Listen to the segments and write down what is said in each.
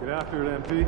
Get after it, MP.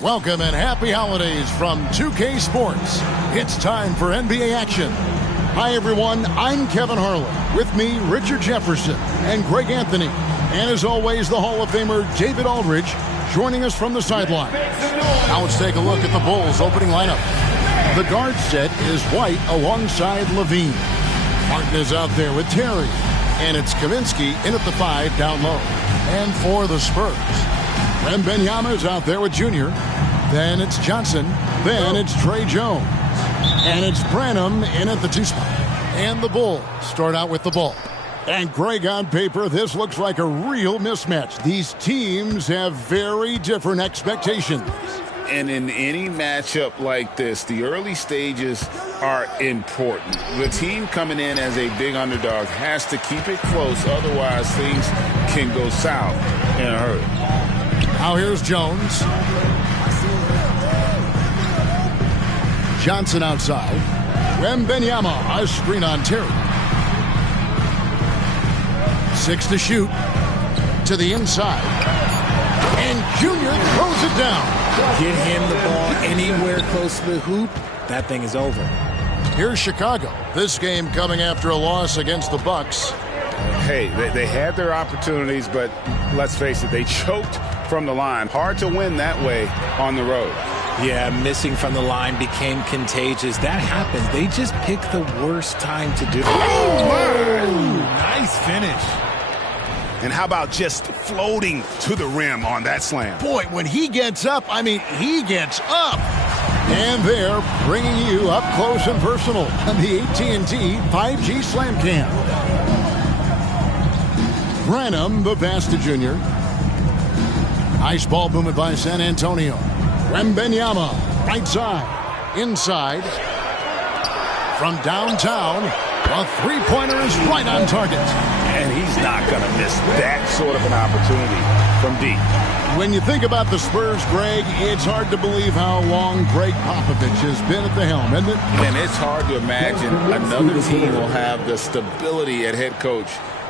Welcome and happy holidays from 2K Sports. It's time for NBA action. Hi everyone, I'm Kevin Harlan. With me, Richard Jefferson and Greg Anthony. And as always, the Hall of Famer David Aldridge joining us from the sideline. Now let's take a look at the Bulls opening lineup. The guard set is White alongside Levine. Martin is out there with Terry. And it's Kaminsky in at the 5 down low. And for the Spurs, Wembanyama is out there with Junior. Then it's Johnson. Then it's Trey Jones. And it's Branham in at the 2 spot. And the Bulls start out with the ball. And Greg, on paper, this looks like a real mismatch. These teams have very different expectations. And in any matchup like this, the early stages are important. The team coming in as a big underdog has to keep it close. Otherwise, things can go south in a hurry. Now here's Jones. Johnson outside. Wembanyama, a screen on Terry. 6 to shoot. To the inside. And Junior throws it down. Get him the ball anywhere close to the hoop, that thing is over. Here's Chicago. This game coming after a loss against the Bucks. Hey, they had their opportunities, but let's face it, they choked from the line. Hard to win that way on the road. Yeah, missing from the line became contagious. That happens. They just picked the worst time to do it. Oh, nice finish. And how about just floating to the rim on that slam? Boy, when he gets up, I mean, he gets up. And they're bringing you up close and personal on the AT&T 5G Slam Cam. Branham, the pass to Junior. Nice ball movement by San Antonio. Wembanyama, right side, inside. From downtown, a three-pointer is right on target. And he's not going to miss that sort of an opportunity from deep. When you think about the Spurs, Greg, it's hard to believe how long Greg Popovich has been at the helm, isn't it? And it's hard to imagine another team will have the stability at head coach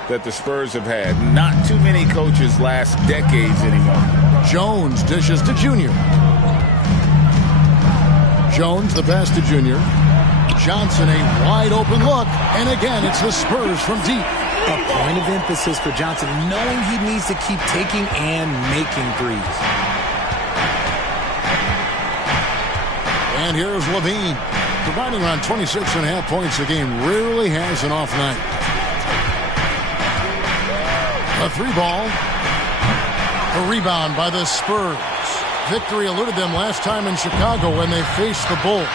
that the Spurs have had. Not too many coaches last decades anymore. Jones dishes to Junior. Jones, the pass to Junior. Johnson, a wide open look. And again, it's the Spurs from deep. A point of emphasis for Johnson, knowing he needs to keep taking and making threes. And here's Levine, providing around 26.5 points a game. Rarely has an off night. A 3-ball. A rebound by the Spurs. Victory eluded them last time in Chicago when they faced the Bulls.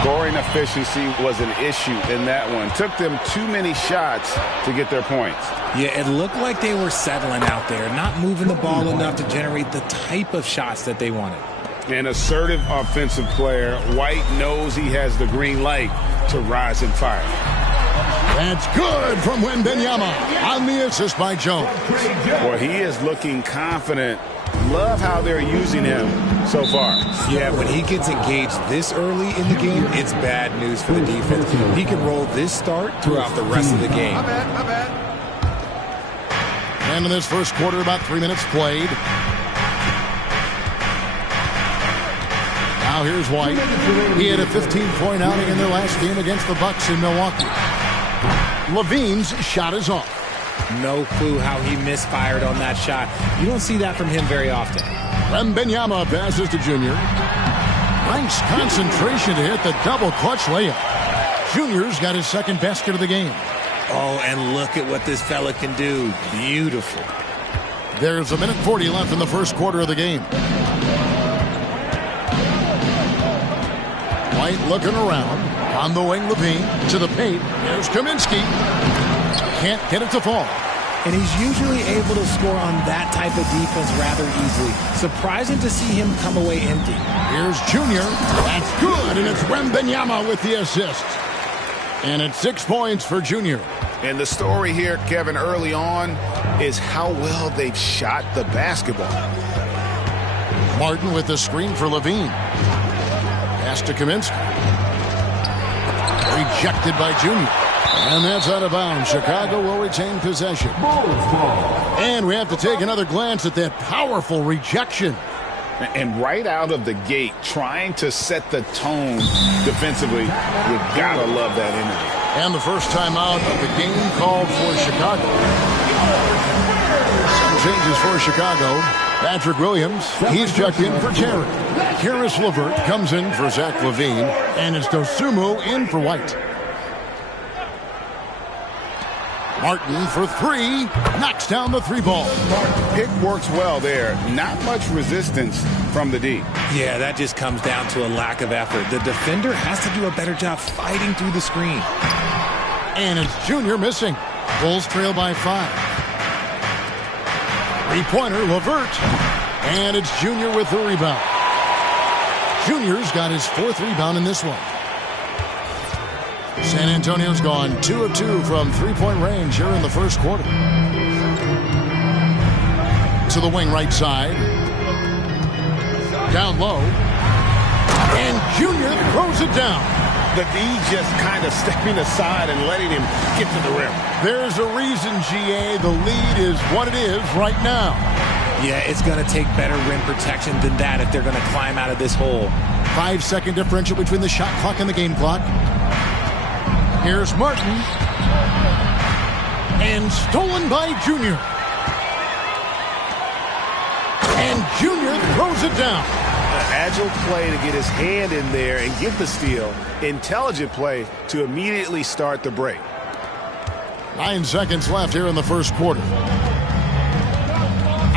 Scoring efficiency was an issue in that one. Took them too many shots to get their points. Yeah, it looked like they were settling out there, not moving the ball enough to generate the type of shots that they wanted. An assertive offensive player. White knows he has the green light to rise and fire. That's good from Wembanyama on the assist by Jones. Well, he is looking confident. Love how they're using him so far. Yeah, when he gets engaged this early in the game, it's bad news for the defense. He can roll this start throughout the rest of the game. My bad. And in this first quarter, about 3 minutes played. Now here's White. He had a 15-point outing in their last game against the Bucks in Milwaukee. Levine's shot is off. No clue how he misfired on that shot. You don't see that from him very often. Wembanyama passes to Junior. Nice concentration to hit the double clutch layup. Junior's got his second basket of the game. Oh, and look at what this fella can do. Beautiful. There's a minute 40 left in the first quarter of the game. White looking around. On the wing, Levine to the paint. Here's Kaminsky. Can't get it to fall. And he's usually able to score on that type of defense rather easily. Surprising to see him come away empty. Here's Junior. That's good, and it's Wembanyama with the assist. And it's 6 points for Junior. And the story here, Kevin, early on is how well they've shot the basketball. Martin with the screen for Levine. Pass to Kaminsky. Rejected by Junior. And that's out of bounds. Chicago will retain possession. And we have to take another glance at that powerful rejection. And right out of the gate, trying to set the tone defensively, you gotta love that energy. And the first time out of the game called for Chicago. Some changes for Chicago. Patrick Williams, he's checked in for Terry. Karis LeVert comes in for Zach LaVine. And it's Dosunmu in for White. Martin for three. Knocks down the three ball. Pick works well there. Not much resistance from the D. Yeah, that just comes down to a lack of effort. The defender has to do a better job fighting through the screen. And it's Junior missing. Bulls trail by 5. Three-pointer, LeVert. And it's Junior with the rebound. Junior's got his 4th rebound in this one. San Antonio's gone 2 of 2 from three-point range here in the first quarter. To the wing right side. Down low. And Junior throws it down. The D just kind of stepping aside and letting him get to the rim. There's a reason, GA, the lead is what it is right now. Yeah, it's going to take better rim protection than that if they're going to climb out of this hole. 5-second differential between the shot clock and the game clock. Here's Martin. And stolen by Junior. And Junior throws it down. An agile play to get his hand in there and get the steal. Intelligent play to immediately start the break. 9 seconds left here in the first quarter.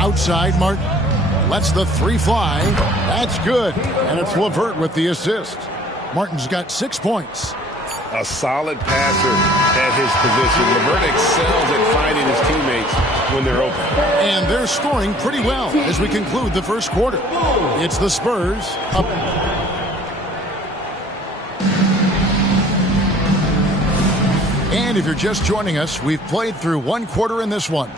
Outside, Martin lets the three fly. That's good. And it's LeVert with the assist. Martin's got 6 points. A solid passer at his position. LeVert excels at finding his teammates when they're open. And they're scoring pretty well as we conclude the first quarter. It's the Spurs up. And if you're just joining us, we've played through 1 quarter in this one.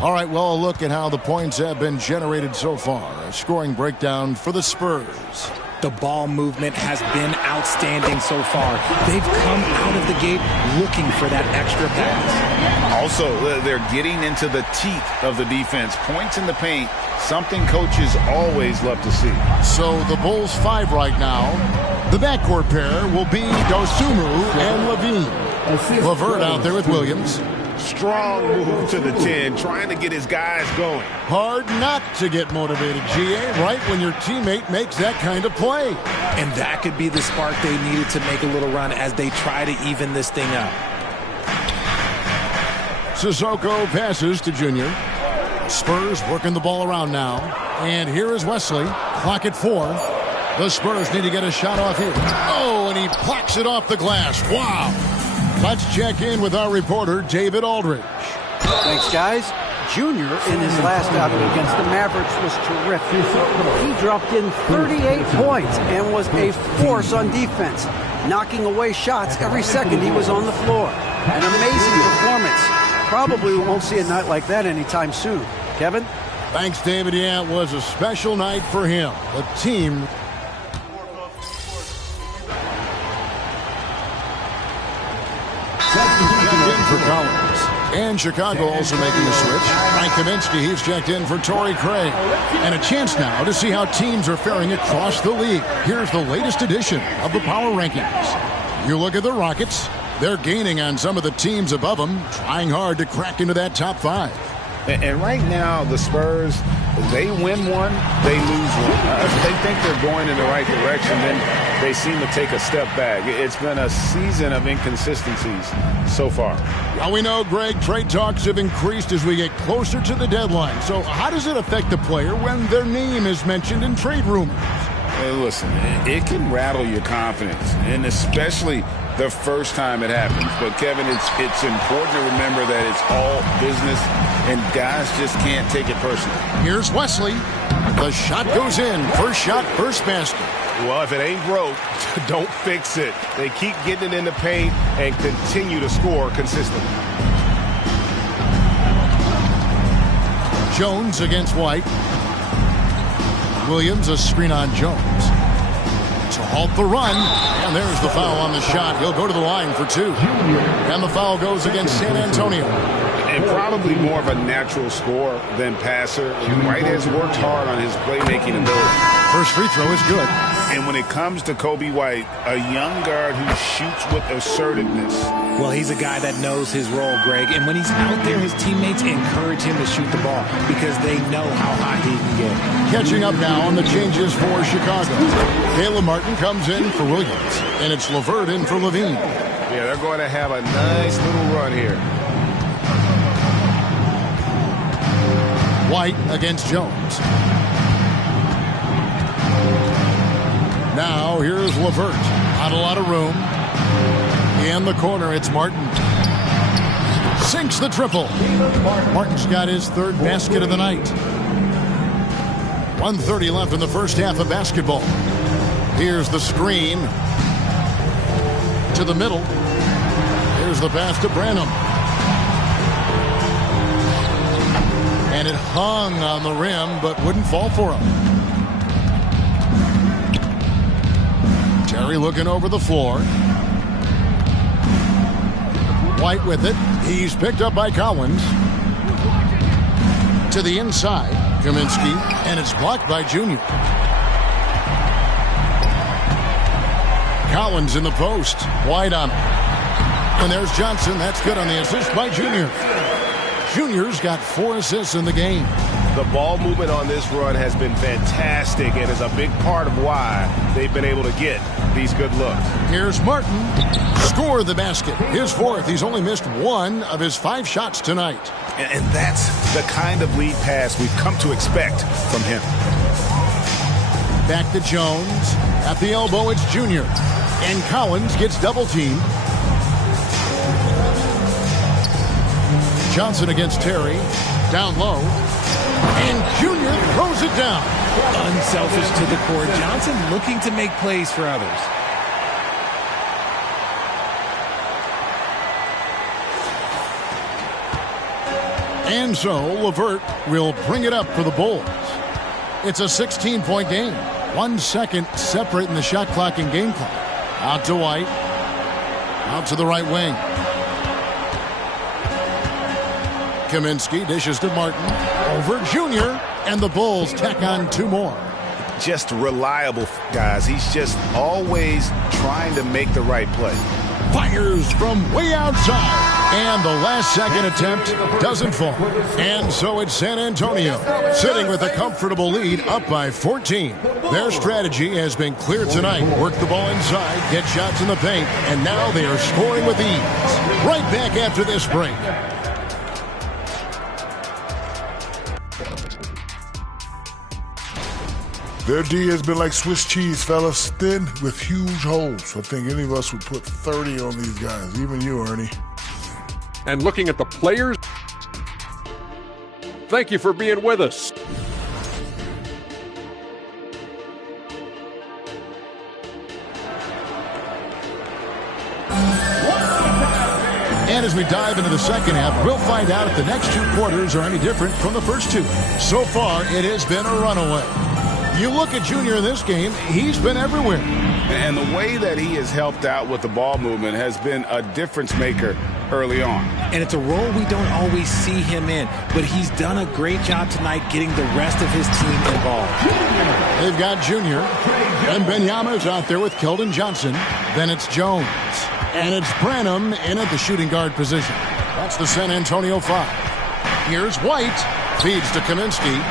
All right, well, a look at how the points have been generated so far. A scoring breakdown for the Spurs. The ball movement has been outstanding so far. They've come out of the gate looking for that extra pass. Also, they're getting into the teeth of the defense. Points in the paint, something coaches always love to see. So the Bulls 5 right now. The backcourt pair will be Dosunmu and Levine. LeVert out there with Williams. Strong move to the 10, trying to get his guys going. Hard not to get motivated, GA, right when your teammate makes that kind of play. And that could be the spark they needed to make a little run as they try to even this thing up. Sissoko passes to Junior. Spurs working the ball around now. And here is Wesley. Clock at 4. The Spurs need to get a shot off here. Oh, and he plucks it off the glass. Wow. Let's check in with our reporter, David Aldridge. Thanks, guys. Junior, in his last outing against the Mavericks, was terrific. He dropped in 38 points and was a force on defense. knocking away shots every second he was on the floor. An amazing performance. Probably won't see a night like that anytime soon. Kevin? Thanks, David. Yeah, it was a special night for him. The team... checked in for Collins. And Chicago also making a switch. Mike Kaminsky, he's checked in for Torrey Craig. And a chance now to see how teams are faring across the league. Here's the latest edition of the Power Rankings. You look at the Rockets. They're gaining on some of the teams above them, trying hard to crack into that top 5. And right now, the Spurs, they win one, they lose one. They think they're going in the right direction, then they seem to take a step back. It's been a season of inconsistencies so far. Well, we know, Greg, trade talks have increased as we get closer to the deadline. So how does it affect the player when their name is mentioned in trade rumors? Hey, listen, it can rattle your confidence, and especially the first time it happens. But, Kevin, it's important to remember that it's all business, and guys just can't take it personally. Here's Wesley. The shot goes in. First shot, first basket. Well, if it ain't broke, don't fix it. They keep getting it in the paint and continue to score consistently. Jones against White. Williams, a screen on Jones. To halt the run, and there's the foul on the shot. He'll go to the line for 2. And the foul goes against San Antonio. And probably more of a natural scorer than passer. White has worked hard on his playmaking ability. First free throw is good. And when it comes to Kobe White, a young guard who shoots with assertiveness. Well, he's a guy that knows his role, Greg. And when he's out there, his teammates encourage him to shoot the ball because they know how hot he can get. Catching up now on the changes for Chicago. Caleb Martin comes in for Williams. And it's LeVert in for Levine. Yeah, they're going to have a nice little run here. White against Jones. Now here's LeVert. Not a lot of room. In the corner, it's Martin. Sinks the triple. Martin's got his 3rd basket of the night. 1:30 left in the first half of basketball. Here's the screen. To the middle. Here's the pass to Branham. And it hung on the rim, but wouldn't fall for him. Terry looking over the floor. White with it. He's picked up by Collins. To the inside. Kaminsky. And it's blocked by Junior. Collins in the post. White on him. And there's Johnson. That's good on the assist by Junior. Junior's got 4 assists in the game. The ball movement on this run has been fantastic and is a big part of why they've been able to get these good looks. Here's Martin. Score the basket. His 4th. He's only missed 1 of his 5 shots tonight. And that's the kind of lead pass we've come to expect from him. Back to Jones. At the elbow, it's Junior. And Collins gets double-teamed. Johnson against Terry. Down low. And Junior throws it down. Unselfish to the core. Johnson looking to make plays for others. And so LeVert will bring it up for the Bulls. It's a 16-point game. 1 second separate in the shot clock and game clock. Out to White. Out to the right wing. Kaminsky dishes to Martin. Over Junior. And the Bulls tack on 2 more. Just reliable, guys. He's just always trying to make the right play. Fires from way outside. And the last second attempt doesn't fall. And so it's San Antonio sitting with a comfortable lead up by 14. Their strategy has been clear tonight. Work the ball inside, get shots in the paint, and now they are scoring with ease. Right back after this break. Their D has been like Swiss cheese, fellas, thin with huge holes. I think any of us would put 30 on these guys, even you, Ernie. And looking at the players, thank you for being with us. And as we dive into the second half, we'll find out if the next 2 quarters are any different from the first 2. So far, it has been a runaway. You look at Junior in this game, he's been everywhere. And the way that he has helped out with the ball movement has been a difference maker early on. And it's a role we don't always see him in, but he's done a great job tonight getting the rest of his team involved. They've got Junior, and Benyama's out there with Keldon Johnson. Then it's Jones, and it's Branham in at the shooting guard position. That's the San Antonio 5. Here's White, feeds to Kaminsky,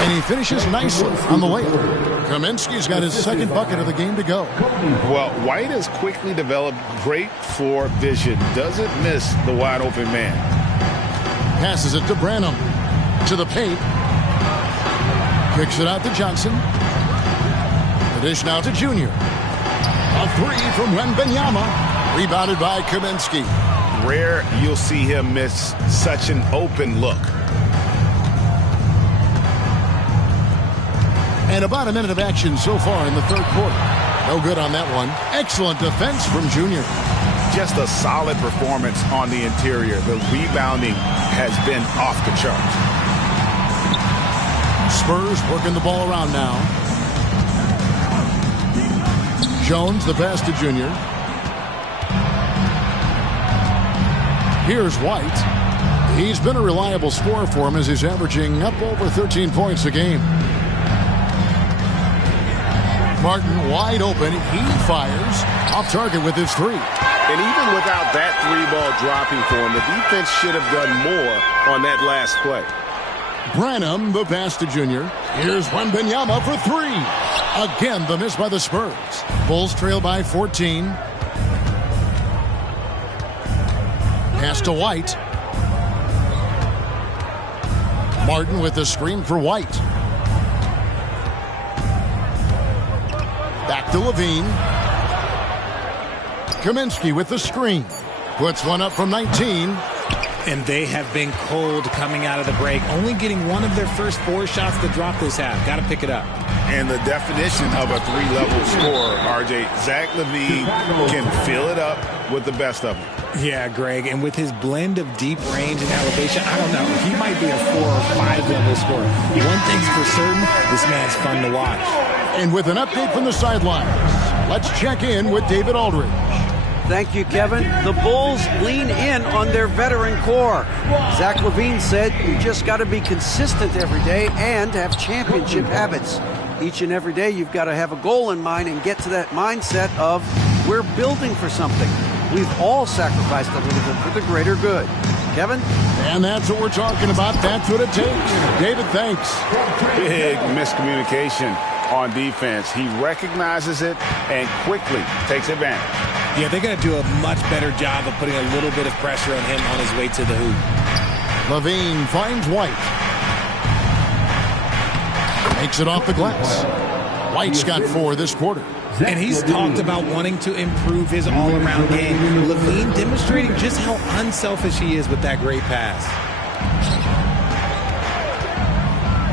and he finishes nicely on the layup. Kaminsky's got his second bucket of the game to go. Well, White has quickly developed great floor vision. Doesn't miss the wide open man. Passes it to Branham. To the paint. Kicks it out to Johnson. The dish now to Junior. A 3 from Wembanyama. Rebounded by Kaminsky. Rare you'll see him miss such an open look. And about a minute of action so far in the third quarter. No good on that one. Excellent defense from Junior. Just a solid performance on the interior. The rebounding has been off the charts. Spurs working the ball around now. Jones, the pass to Junior. Here's White. He's been a reliable scorer for him as he's averaging up over 13 points a game. Martin wide open. He fires off target with his 3. And even without that 3-ball dropping for him, the defense should have done more on that last play. Branham, the pass to Junior. Here's Wembanyama for 3. Again, the miss by the Spurs. Bulls trail by 14. Pass to White. Martin with the screen for White. Back to Levine. Kaminsky with the screen. Puts one up from 19. And they have been cold coming out of the break. Only getting one of their first 4 shots to drop this half. Got to pick it up. And the definition of a 3-level scorer, RJ, Zach LaVine can fill it up with the best of them. Yeah, Greg, and with his blend of deep range and elevation, I don't know. He might be a 4 or 5-level scorer. One thing's for certain, this man's fun to watch. And with an update from the sidelines, let's check in with David Aldridge. Thank you, Kevin. The Bulls lean in on their veteran core. Zach LaVine said you just got to be consistent every day and have championship habits. Each and every day you've got to have a goal in mind and get to that mindset of we're building for something. We've all sacrificed a little bit for the greater good. Kevin? And that's what we're talking about. That's what it takes. David, thanks. Big miscommunication on defense. He recognizes it and quickly takes advantage. Yeah, they're going to do a much better job of putting a little bit of pressure on him on his way to the hoop. LaVine finds White. Makes it off the glass. White's got 4 this quarter. And he's talked about wanting to improve his all-around game. LaVine demonstrating just how unselfish he is with that great pass.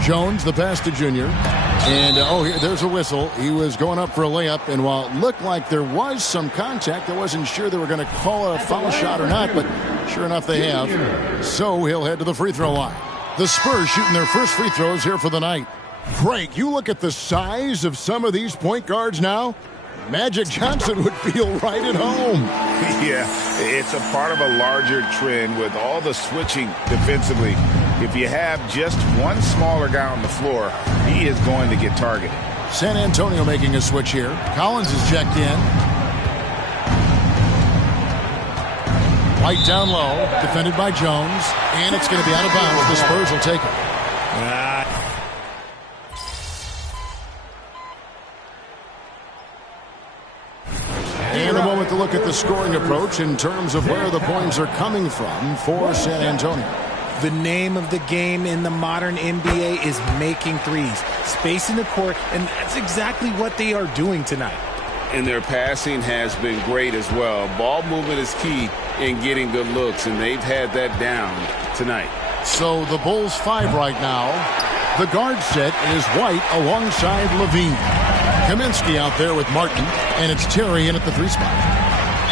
Jones, the pass to Junior. And, here, there's a whistle. He was going up for a layup, and while it looked like there was some contact, I wasn't sure they were going to call a foul shot or not, but sure enough they have. So he'll head to the free throw line. The Spurs shooting their first free throws here for the night. Greg, you look at the size of some of these point guards now. Magic Johnson would feel right at home. Yeah, it's a part of a larger trend with all the switching defensively. If you have just one smaller guy on the floor, he is going to get targeted. San Antonio making a switch here. Collins is checked in. White down low, defended by Jones, and it's going to be out of bounds. The Spurs will take it. And a moment to look at the scoring approach in terms of where the points are coming from for San Antonio. The name of the game in the modern NBA is making threes, spacing the court, and that's exactly what they are doing tonight. And their passing has been great as well. Ball movement is key in getting good looks, and they've had that down tonight. So the Bulls 5 right now. The guard set is White alongside LaVine. Kaminsky out there with Martin, and it's Terry in at the 3 spot.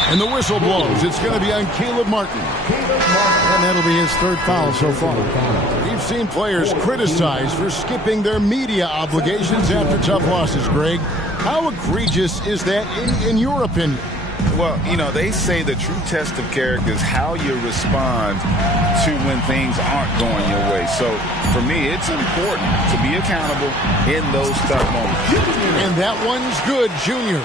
And the whistle blows. It's going to be on Caleb Martin. And that'll be his third foul so far. We've seen players criticized for skipping their media obligations after tough losses, Greg. How egregious is that in your opinion? Well, you know, they say the true test of character is how you respond to when things aren't going your way. So, for me, it's important to be accountable in those tough moments. And that one's good, Junior.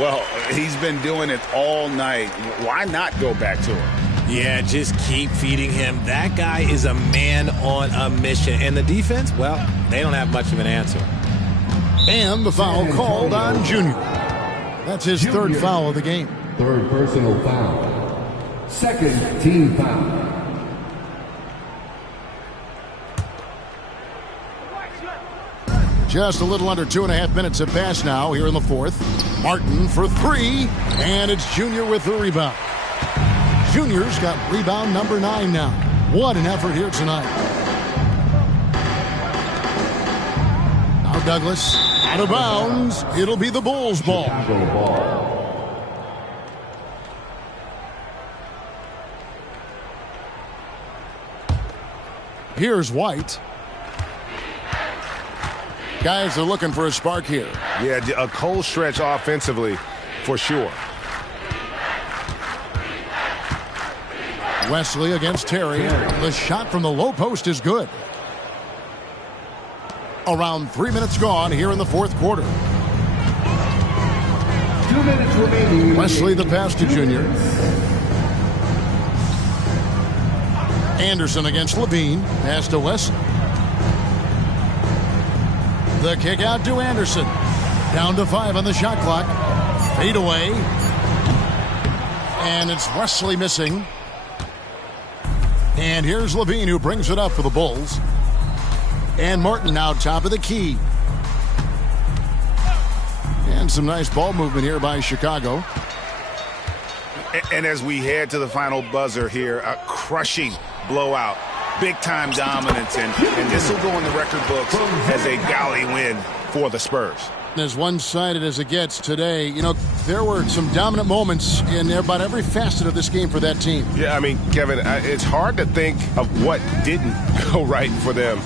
Well, he's been doing it all night. Why not go back to him? Yeah, just keep feeding him. That guy is a man on a mission. And the defense, well, they don't have much of an answer. And the foul called on Junior. That's his third foul of the game. Third personal foul. Second team foul. Just a little under 2.5 minutes have passed now here in the fourth. Martin for three, and it's Junior with the rebound. Junior's got rebound number 9 now. What an effort here tonight. Now Douglas out of bounds. It'll be the Bulls' ball. Chicago ball. Here's White. Guys are looking for a spark here. Yeah, a cold stretch offensively for sure. Wesley against Terry. The shot from the low post is good. Around 3 minutes gone here in the fourth quarter. 2 minutes remaining. Wesley the pass to Junior. Anderson against Levine. Pass to Wesley. The kick out to Anderson. Down to 5 on the shot clock. Fade away. And it's Wesley missing. And here's Levine who brings it up for the Bulls. And Martin now top of the key. And some nice ball movement here by Chicago. And as we head to the final buzzer here, a crushing blowout. Big-time dominance, and this will go in the record books as a galley win for the Spurs. As one-sided as it gets today, you know, there were some dominant moments in about every facet of this game for that team. Yeah, I mean, Kevin, it's hard to think of what didn't go right for them.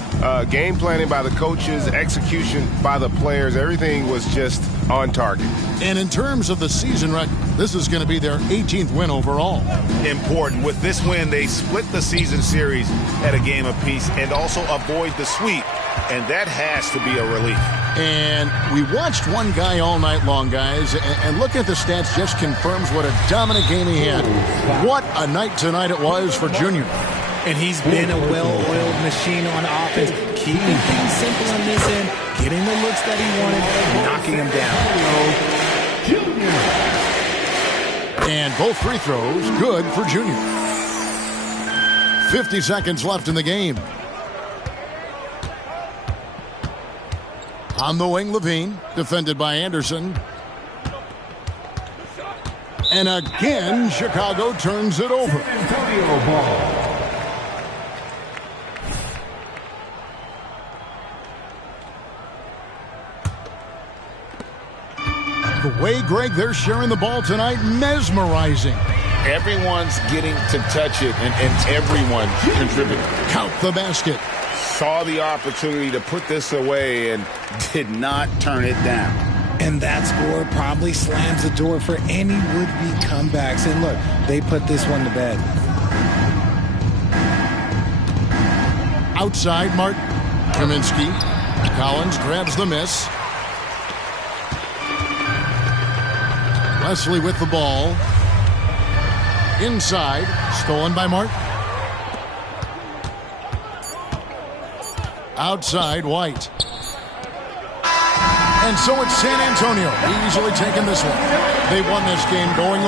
Game planning by the coaches, execution by the players, everything was just on target. And in terms of the season record, this is going to be their 18th win overall. Important. With this win, they split the season series at a game apiece and also avoid the sweep, and that has to be a relief. And we watched one guy all night long, guys, and looking at the stats just confirms what a dominant game he had. What a night tonight it was for Junior. And he's been a well-oiled machine on offense, keeping things simple on this end, getting the looks that he wanted, knocking them down. And both free throws good for Junior. 50 seconds left in the game. On the wing, Levine, defended by Anderson. And again, Chicago turns it over. Antonio ball. The way, Greg, they're sharing the ball tonight, mesmerizing. Everyone's getting to touch it, and everyone contributing. Count the basket. Saw the opportunity to put this away and did not turn it down. And that score probably slams the door for any would-be comebacks. And look, they put this one to bed. Outside, Martin. Kaminsky. Collins grabs the miss. Wesley with the ball. Inside. Stolen by Martin. Outside, White. And so it's San Antonio easily taking this one. They won this game going